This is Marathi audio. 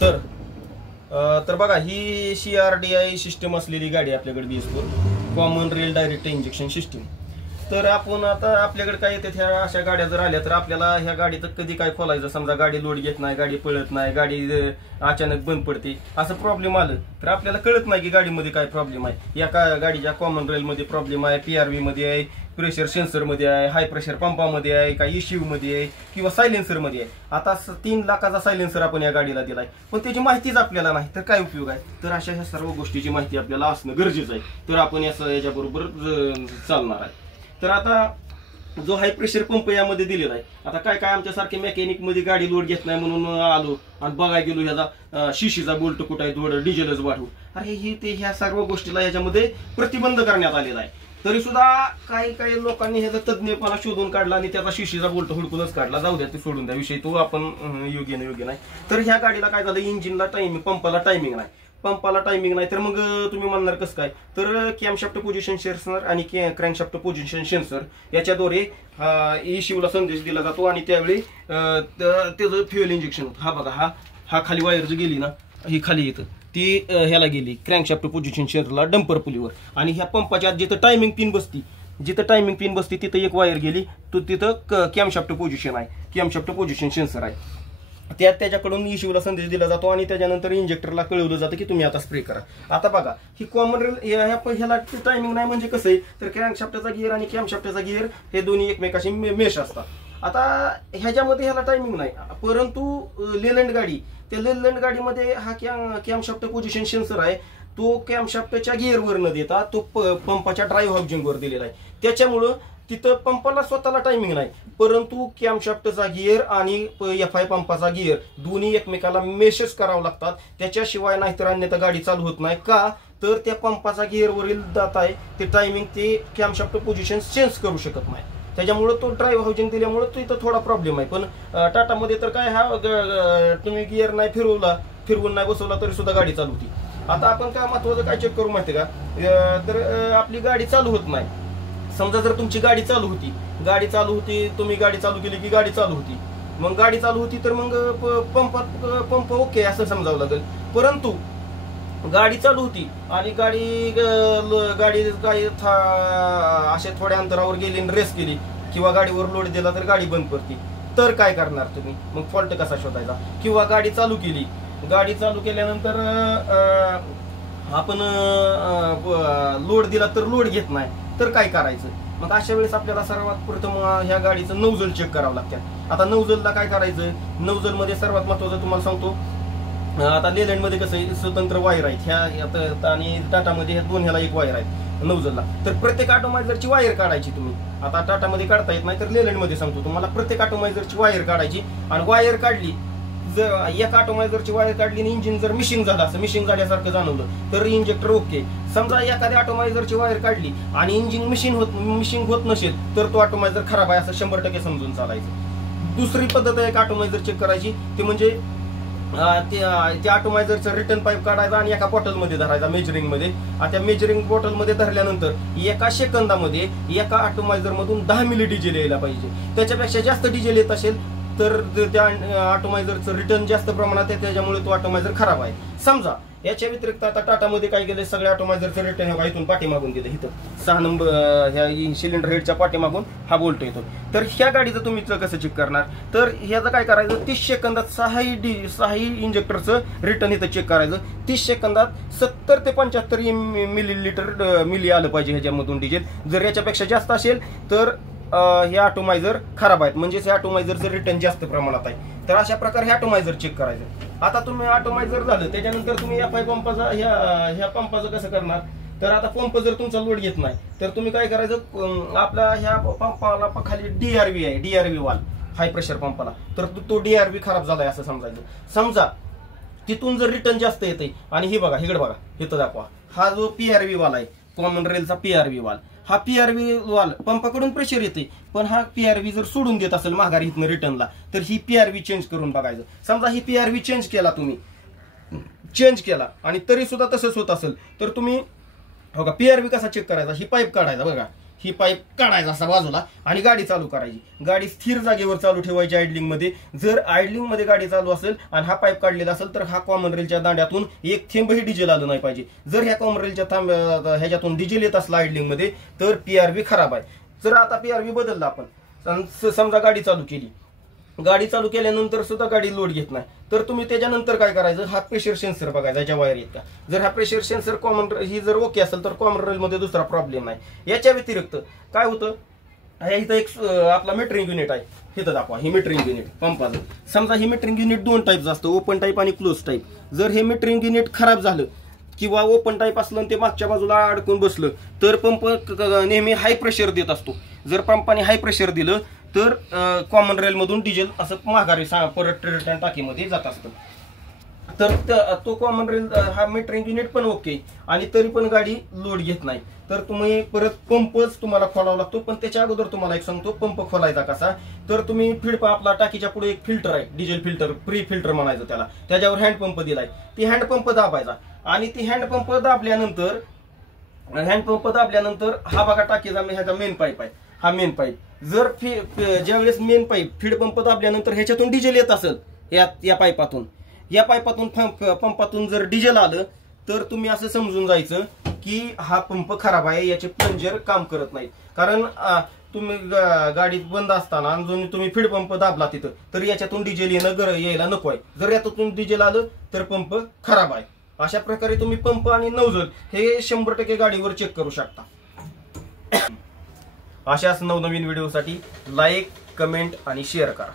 तर तर बघा, ही CRDI सिस्टम असलेली गाडी आपल्याकडे BS4 common rail direct injection system. तर आपण आता आपल्याकडे काय येते, ह्या अशा गाड्या जर आल्या तर आपल्याला ह्या गाडीचं कधी काय खोलायचं, समजा गाडी लोड घेत नाही, गाडी पळत नाही, गाडी अचानक बंद पडते, असं प्रॉब्लेम आलं तर आपल्याला कळत नाही की गाडीमध्ये काय प्रॉब्लेम आहे. या गाडीच्या कॉमन रेलमध्ये प्रॉब्लेम आहे, PRV मध्ये आहे, प्रेशर सेन्सरमध्ये आहे, हाय प्रेशर पंपामध्ये आहे, का ECU मध्ये आहे, किंवा सायलेन्सरमध्ये आहे. आता 3 लाखाचा सायलेन्सर आपण या गाडीला दिलाय, पण त्याची माहितीच आपल्याला नाही, तर काय उपयोग आहे. तर अशा ह्या सर्व गोष्टीची माहिती आपल्याला असणं गरजेचं आहे, तर आपण याच्याबरोबर चालणार आहे. तर आता जो हाय प्रेशर पंप यामध्ये दिलेला आहे, आता काय काय आमच्यासारखे मेकॅनिक मध्ये गाडी लोड घेत नाही म्हणून आलो आणि बघायला गेलो ह्याचा शिशीचा बोल्ट कुठं आहे, थोडं डिझेलच वाढवू, अरे ह्या सर्व गोष्टीला याच्यामध्ये प्रतिबंध करण्यात आलेला आहे. तरी सुद्धा काही काही लोकांनी ह्याचा तज्ञपणा शोधून काढला आणि त्याचा शिशीचा बोल्ट हुडकूनच काढला. जाऊ द्या, ते सोडून द्या विषय, तो आपण योग्य नाही. तर ह्या गाडीला काय झालं, इंजिनला टायमिंग, पंपाला टायमिंग नाही, तर मग तुम्ही म्हणणार कसं काय, तर कॅमशाफ्ट पोझिशन सेन्सर आणि क्रँकशाफ्ट पोझिशन सेन्सर याच्याद्वारे ECU ला संदेश दिला जातो आणि त्यावेळी त्याचं फ्युएल इंजेक्शन होतं. हा बघा, हा खाली वायर जी गेली ना, ही खाली येतं, ती ह्याला गेली क्रँकशाफ्ट पोझिशन सेन्सरला डंपर पुलीवर, आणि ह्या पंपाच्या जिथं टायमिंग पिन बसती तिथं एक वायर गेली, तो तिथं कॅमशाफ्ट पोझिशन आहे, कॅमशाफ्ट पोझिशन सेन्सर आहे. त्याच्याकडून ECU ला संदेश दिला जातो आणि त्याच्यानंतर इंजेक्टरला कळवलं जातं की तुम्ही आता स्प्रे करा. आता बघा, ही कॉमन रेल ह्याला टायमिंग नाही म्हणजे कसं आहे, तर क्रँकशाफ्टचा गिअर आणि कॅमशाफ्टचा गिअर हे दोन्ही एकमेकाशी मेश असतात. आता ह्याच्यामध्ये ह्याला टायमिंग नाही, परंतु लेलंड गाडीमध्ये हा कॅमशाफ्ट पोझिशन सेन्सर आहे, तो कॅमशाफ्टच्या गिअरवर न देता तो पंपाच्या ड्राईव्ह हाऊसिंगवर दिलेला आहे. त्याच्यामुळं तिथं पंपाला स्वतःला टायमिंग नाही, परंतु कॅमशाफ्टचा गिअर आणि FI पंपाचा गिअर दोन्ही एकमेकाला मेशच करावं लागतात, त्याच्याशिवाय नाहीतर अन्यथा गाडी चालू होत नाही. का तर त्या पंपाचा गिअरवरील दात आहे ते टायमिंग ते कॅमशाफ्ट पोझिशन चेंज करू शकत नाही, त्याच्यामुळे तो ड्राईव्ह हाऊसिंग दिल्यामुळे तो इथं थोडा प्रॉब्लेम आहे. पण टाटामध्ये तर काय, हा तुम्ही गिअर नाही फिरवून नाही बसवला तरी सुद्धा गाडी चालू होती. आता आपण काय महत्वाचं काय चेक करू माहिती का, तर आपली गाडी चालू होत नाही. समजा जर तुमची गाडी चालू होती, तुम्ही गाडी चालू केली की गाडी चालू होती, मग गाडी चालू होती तर मग पंप ओके असं समजावं लागेल. परंतु गाडी चालू होती आणि गाडी काय अशा थोड्या अंतरावर गेली आणि रेस केली किंवा गाडीवर लोड दिला तर गाडी बंद पडते, तर काय करणार तुम्ही, मग फॉल्ट कसा शोधायचा. किंवा गाडी चालू केल्यानंतर आपण लोड दिला तर लोड घेत नाही, तर काय करायचं. मग अशा वेळेस आपल्याला सर्वात प्रथम ह्या गाडीचं नौजल चेक करावं लागतं. आता नौजलला काय करायचं, नौजलमध्ये सर्वात महत्वाचं तुम्हाला सांगतो, आता लेलंडमध्ये कसं आहे, स्वतंत्र वायर आहेत ह्या, आणि टाटामध्ये ह्याला एक वायर आहे नौजलला. तर प्रत्येक ऑटोमायझरची वायर काढायची तुम्ही. आता टाटामध्ये काढता येत नाही, तर लेलंडमध्ये सांगतो तुम्हाला, प्रत्येक ऑटोमायझरची वायर काढायची. आणि वायर काढली, जर एक ऑटोमायझरची वायर काढली आणि इंजिन जर मिशिंग झाल्यासारखं जाणवलं तर इंजेक्टर ओके. समजा एखाद्या ऑटोमायझरची वायर काढली आणि इंजिन मिशिंग होत नसेल तर तो ऑटोमायझर खराब आहे असं 100% समजून चालायचं. दुसरी पद्धत आहे एक ऑटोमायझर चेक करायची, ते म्हणजे त्या ऑटोमायझरचं रिटर्न पाईप काढायचा आणि एका बॉटलमध्ये धरायचा मेजरिंगमध्ये. त्या मेजरिंग बॉटलमध्ये धरल्यानंतर एका सेकंदामध्ये एका ऑटोमायझर मधून 10 मिली डिझेल यायला पाहिजे. त्याच्यापेक्षा जास्त डिझेल येत असेल तर त्या ऑटोमायझरचं रिटर्न जास्त प्रमाणात आहे, त्याच्यामुळे तो ऑटोमायझर खराब आहे समजा. याच्या व्यतिरिक्त आता टाटामध्ये काय केलं, सगळ्या ऑटोमायझरचं रिटर्न इथून पाठीमागून दिलं, इथं 6 नंबर ह्या सिलेंडर हेडच्या पाठीमागून हा बोल्ट येतो. तर ह्या गाडीचं तुम्ही कसं चेक करणार, तर ह्याचं काय करायचं, 30 सेकंदात 6 इंजेक्टरचं रिटर्न इथं चेक करायचं. 30 सेकंदात 70 ते 75 मिली आलं पाहिजे ह्याच्यामधून डिझेल. जर याच्यापेक्षा जास्त असेल तर हे ऑटोमायझर खराब आहेत, म्हणजे हे ऑटोमायझरचं रिटर्न जास्त प्रमाणात आहे. तर अशा प्रकारे हे ऑटोमायझर चेक करायचं. आता तुम्ही ऑटोमायझर झालं, त्याच्यानंतर तुम्ही FI पंपाचा ह्या पंपाचं कसं करणार, तर आता पंप जर तुमचा लोड घेत नाही तर तुम्ही काय करायचं, आपल्या ह्या पंपाला खाली DRV आहे, DRV वाल हाय प्रेशर पंपाला, तर तो DRV खराब झालाय असं समजायचं. समजा तिथून जर रिटर्न जास्त येते आणि हे बघा, इकडे बघा, इथं दाखवा, हा जो PRV वाल आहे, कॉमन रेलचा PRV वाल, हा PRV वाल पंपाकडून प्रेशर येते, पण हा PRV जर सोडून देत असेल माघारी इथनं रिटर्नला, तर ही PRV चेंज करून बघायचं. समजा ही PRV चेंज केला आणि तरी सुद्धा तसंच होत असेल तर तुम्ही हो का, PRV कसा चेक करायचा, ही पाईप काढायचा बघा, ही पाईप काढायचा असा बाजूला आणि गाडी चालू करायची. गाडी स्थिर जागेवर चालू ठेवायची आयडलिंग मध्ये. जर आयडलिंग मध्ये गाडी चालू असेल आणि हा पाईप काढलेला असेल तर हा कॉमन रेलच्या दांड्यातून एक थेंबही डिझेल आलं नाही पाहिजे. जर ह्या कॉमन रेलच्या ह्याच्यातून डिझेल येत असला आयडलिंग मध्ये तर पीआरबी खराब आहे. जर आता पीआरबी बदलला आपण, समजा गाडी चालू केली, गाडी चालू केल्यानंतर सुद्धा गाडी लोड घेत नाही, तर तुम्ही त्याच्यानंतर काय करायचं, हा प्रेशर सेन्सर बघायचा याच्या वायर येत का. जर हा प्रेशर सेन्सर कॉमन ही जर ओके असेल तर कॉमन रेल मध्ये दुसरा प्रॉब्लेम नाही. याच्या व्यतिरिक्त काय होतं, इथं एक आपला मीटरिंग युनिट आहे, इथं दाखवा. ही मीटरिंग युनिट पंपाचं, समजा ही मीटरिंग युनिट 2 टाईपचं असतं, ओपन टाईप आणि क्लोज टाईप. जर हे मीटरिंग युनिट खराब झालं किंवा ओपन टाईप असलं आणि ते मागच्या बाजूला अडकून बसलं तर पंप नेहमी हाय प्रेशर देत असतो. जर पंपाने हाय प्रेशर दिलं तर कॉमन रेल मधून डिझेल असं माघारी परत ट्रीटमेंट टाकीमध्ये जात असतं. तर तो कॉमन रेल हा मीटरिंग युनिट पण ओके आणि तरी पण गाडी लोड घेत नाही, तर तुम्ही परत पंपच तुम्हाला खोलावा लागतो. पण त्याच्या अगोदर तुम्हाला एक सांगतो पंप खोलायचा कसा. तर तुम्ही आपला टाकीच्या पुढे एक फिल्टर आहे, डिझेल फिल्टर, प्री फिल्टर म्हणायचं त्याला, त्याच्यावर हँडपंप दिलाय. ती हँडपंप दाबायचा आणि ती हँडपंप दाबल्यानंतर हा बघा टाकीचा ह्याचा मेन पाईप आहे, हा मेन पाईप. जर ज्यावेळेस मेन पाईप फीड पंप दाबल्यानंतर ह्याच्यातून डिझेल येत असेल, या पाईपातून पंपातून जर डिझेल आलं तर तुम्ही असं समजून जायचं की हा पंप खराब आहे, याचे प्लंजर काम करत नाही. कारण तुम्ही गाडीत बंद असताना आणि तुम्ही फीड पंप दाबला तिथं तर याच्यातून डिझेल यायला नको आहे. जर याच्यातून डिझेल आलं तर पंप खराब आहे. अशा प्रकारे तुम्ही पंप आणि नोझल हे 100% गाडीवर चेक करू शकता. अशाच नवनवीन व्हिडिओसाठी लाईक, कमेंट आणि शेअर करा.